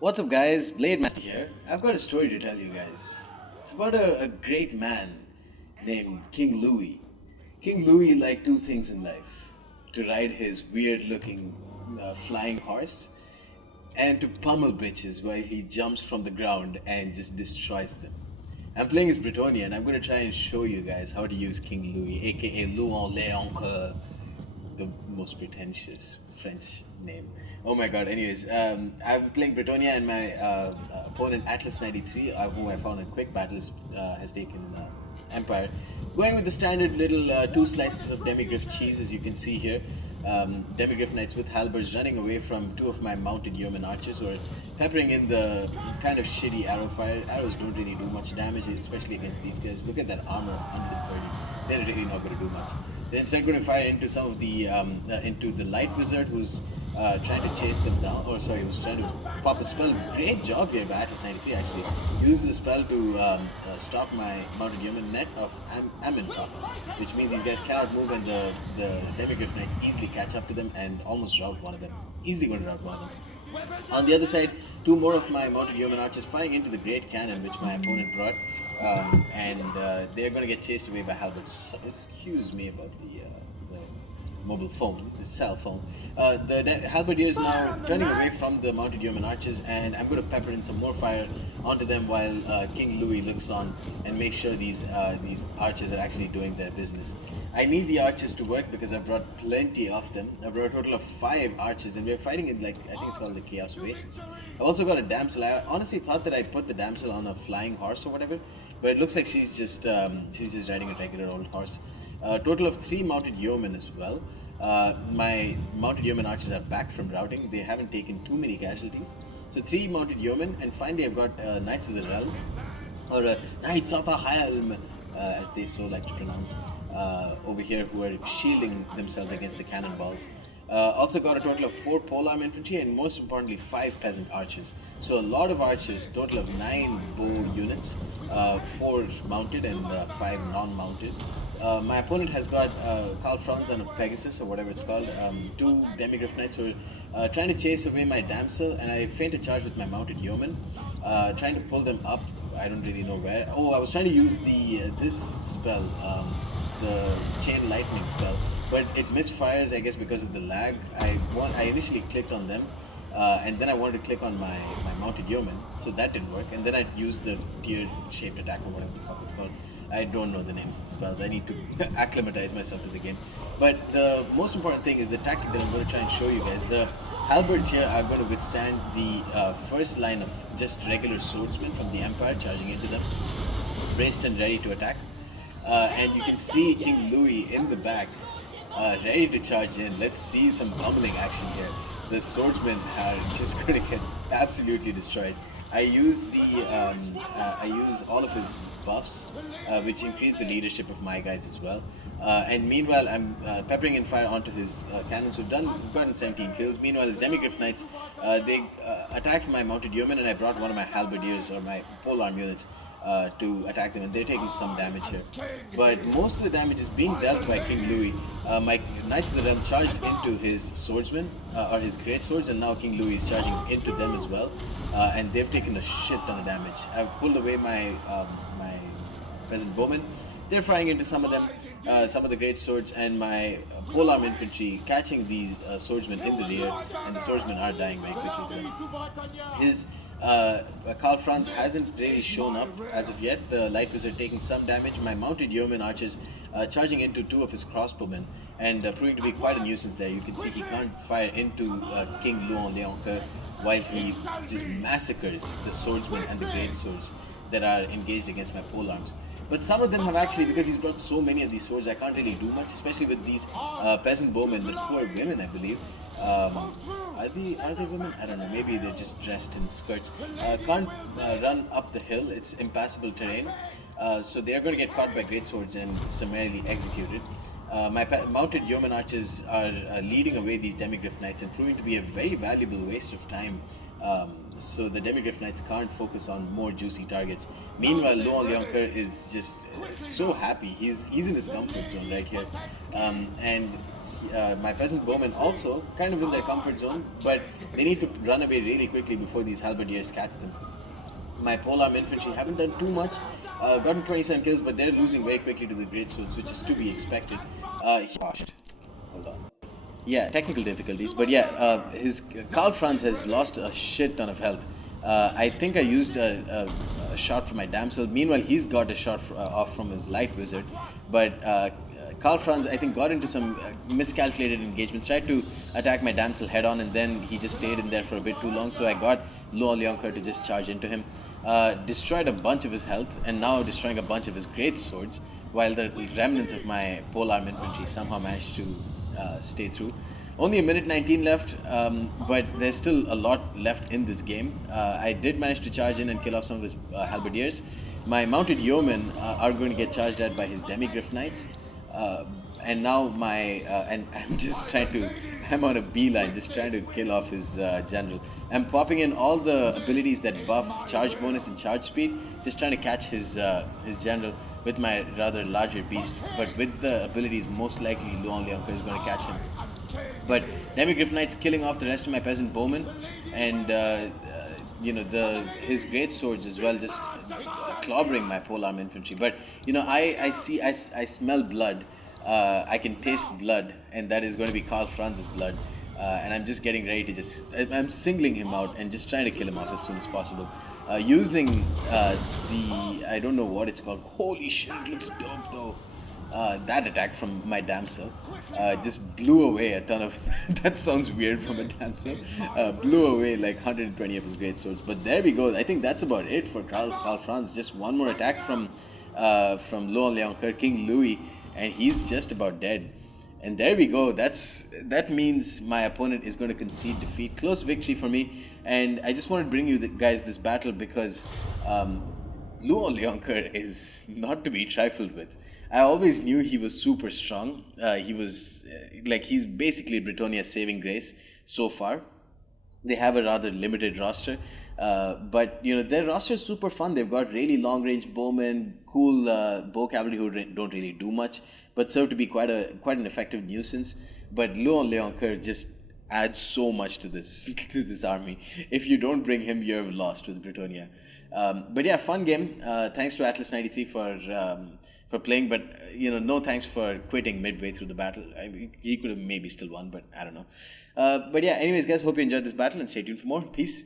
What's up, guys? Blade Master here. I've got a story to tell you guys. It's about a great man named King Louis. King Louis liked two things in life: to ride his weird looking flying horse and to pummel bitches while he jumps from the ground and just destroys them. I'm playing as Bretonnia and I'm going to try and show you guys how to use King Louis, aka Louon Leonque, the most pretentious French name. Oh my god, anyways, I'm playing Bretonnia and my opponent Atlas 93, whom I found in quick battles, has taken Empire. Going with the standard little two slices of demigriff cheese, as you can see here. Demigriff knights with halberds running away from two of my mounted yeoman archers who are peppering in the kind of shitty arrow fire. Arrows don't really do much damage, especially against these guys. Look at that armor of 130. They're really not going to do much. They're instead going to fire into some of the into the light wizard who's trying to chase them down. Or sorry, who's trying to pop a spell. Great job here by Atlas 93 actually. Uses a spell to stop my mounted yeoman net of Amin top, which means these guys cannot move and the demigriff knights easily catch up to them and almost rout one of them. Easily going to rout one of them. On the other side, two more of my mounted yeoman archers firing into the great cannon which my opponent brought, and they're going to get chased away by halberds. So, excuse me about the mobile phone, the cell phone. The halberdier is now turning away from the mounted yeoman archers, and I'm going to pepper in some more fire onto them while King Louis looks on and makes sure these archers are actually doing their business. I need the archers to work because I've brought plenty of them. I brought a total of 5 archers, and we're fighting in, like, I think it's called the Chaos Wastes. I've also got a damsel. I honestly thought that I put the damsel on a flying horse or whatever, but it looks like she's just riding a regular old horse. Total of 3 mounted yeomen as well. My mounted yeoman archers are back from routing. They haven't taken too many casualties. So 3 mounted yeomen, and finally I've got Knights of the Realm, or Knights of the Helm, as they so like to pronounce, over here, who are shielding themselves against the cannonballs. Also got a total of 4 polearm infantry and most importantly 5 peasant archers. So a lot of archers, total of 9 bow units, 4 mounted and 5 non-mounted. My opponent has got Karl Franz on a Pegasus or whatever it's called, 2 demigriff knights who are trying to chase away my damsel, and I feint a charge with my mounted yeoman, trying to pull them up. I don't really know where. Oh, I was trying to use the this spell, the chain lightning spell, but it misfires, I guess, because of the lag. I initially clicked on them, and then I wanted to click on my mounted yeoman, so that didn't work. And then I used the tiered shaped attack or whatever the fuck it's called. I don't know the names of the spells. I need to acclimatize myself to the game. But the most important thing is the tactic that I'm going to try and show you guys. The halberds here are going to withstand the first line of just regular swordsmen from the Empire charging into them, braced and ready to attack. And you can see King Louis in the back, ready to charge in. Let's see some pummeling action here. The swordsmen are just going to get absolutely destroyed. I use all of his buffs, which increase the leadership of my guys as well. And meanwhile, I'm peppering in fire onto his cannons. We've gotten 17 kills. Meanwhile, his demigriff knights, they attacked my mounted yeoman, and I brought one of my halberdiers or my polearm units to attack them, and they're taking some damage here. But most of the damage is being dealt by King Louis. My Knights of the Realm charged into his swordsmen, or his great swords, and now King Louis is charging into them as well. And they've taken a shit ton of damage. I've pulled away my peasant bowmen. They're firing into some of them, some of the great swords, and my polearm infantry catching these swordsmen in the rear, and the swordsmen are dying very quickly to them. His Karl Franz hasn't really shown up as of yet. The light wizard taking some damage. My mounted yeoman archers charging into 2 of his crossbowmen and proving to be quite a nuisance there. You can see he can't fire into King Louon Leonque while he just massacres the swordsmen and the great swords that are engaged against my polearms. But some of them have actually, because he's brought so many of these swords, I can't really do much, especially with these peasant bowmen, the poor women, I believe. Are they women? I don't know. Maybe they're just dressed in skirts. Can't run up the hill. It's impassable terrain. So they are going to get caught by great swords and summarily executed. My mounted yeoman archers are leading away these demigriff knights and proving to be a very valuable waste of time. So the demigriff knights can't focus on more juicy targets. Meanwhile, Louon Leonque is just so happy. He's in his comfort zone right here, and my peasant bowmen also kind of in their comfort zone, but they need to run away really quickly before these halberdiers catch them. My polearm infantry haven't done too much, gotten 27 kills, but they're losing very quickly to the great swords, which is to be expected. Hold on. Yeah, technical difficulties, but yeah, his Karl Franz has lost a shit ton of health. I think I used a shot from my damsel. Meanwhile, he's got a shot off from his light wizard, but Karl Franz, I think, got into some miscalculated engagements, tried to attack my damsel head on, and then he just stayed in there for a bit too long. So I got LOUIE to just charge into him, destroyed a bunch of his health, and now destroying a bunch of his great swords, while the remnants of my polearm infantry somehow managed to stay through. Only a minute 19 left, but there's still a lot left in this game. I did manage to charge in and kill off some of his halberdiers. My mounted yeomen are going to get charged at by his demigriff knights. And now and I'm just trying to, I'm on a beeline, just trying to kill off his general. I'm popping in all the abilities that buff charge bonus and charge speed, just trying to catch his general with my rather larger beast. But with the abilities, most likely LOUIE is going to catch him. But demigriff knights killing off the rest of my peasant bowmen, and his great swords as well, just clobbering my polearm infantry. But I smell blood. I can taste blood, and that is going to be Karl Franz's blood. And I'm just getting ready to I'm singling him out and just trying to kill him off as soon as possible. Using I don't know what it's called. Holy shit, it looks dope though. That attack from my damsel just blew away a ton of that sounds weird from a damsel. Blew away like 120 of his great swords. But there we go. I think that's about it for Karl Franz. Just one more attack from LOUIE, King Louis, and he's just about dead. And there we go. That means my opponent is going to concede defeat. Close victory for me. And I just want to bring you guys this battle because LOUIE is not to be trifled with. I always knew he was super strong. He was he's basically Bretonnia's saving grace so far. They have a rather limited roster, but their roster is super fun. They've got really long range bowmen, cool bow cavalry who don't really do much, but serve to be quite an effective nuisance. But LOUIE just adds so much to this army. If you don't bring him, you're lost with Bretonnia. But yeah, fun game. Thanks to Atlas93 for playing, but no thanks for quitting midway through the battle. He could have maybe still won, but I don't know. But yeah, anyways guys, hope you enjoyed this battle and stay tuned for more. Peace.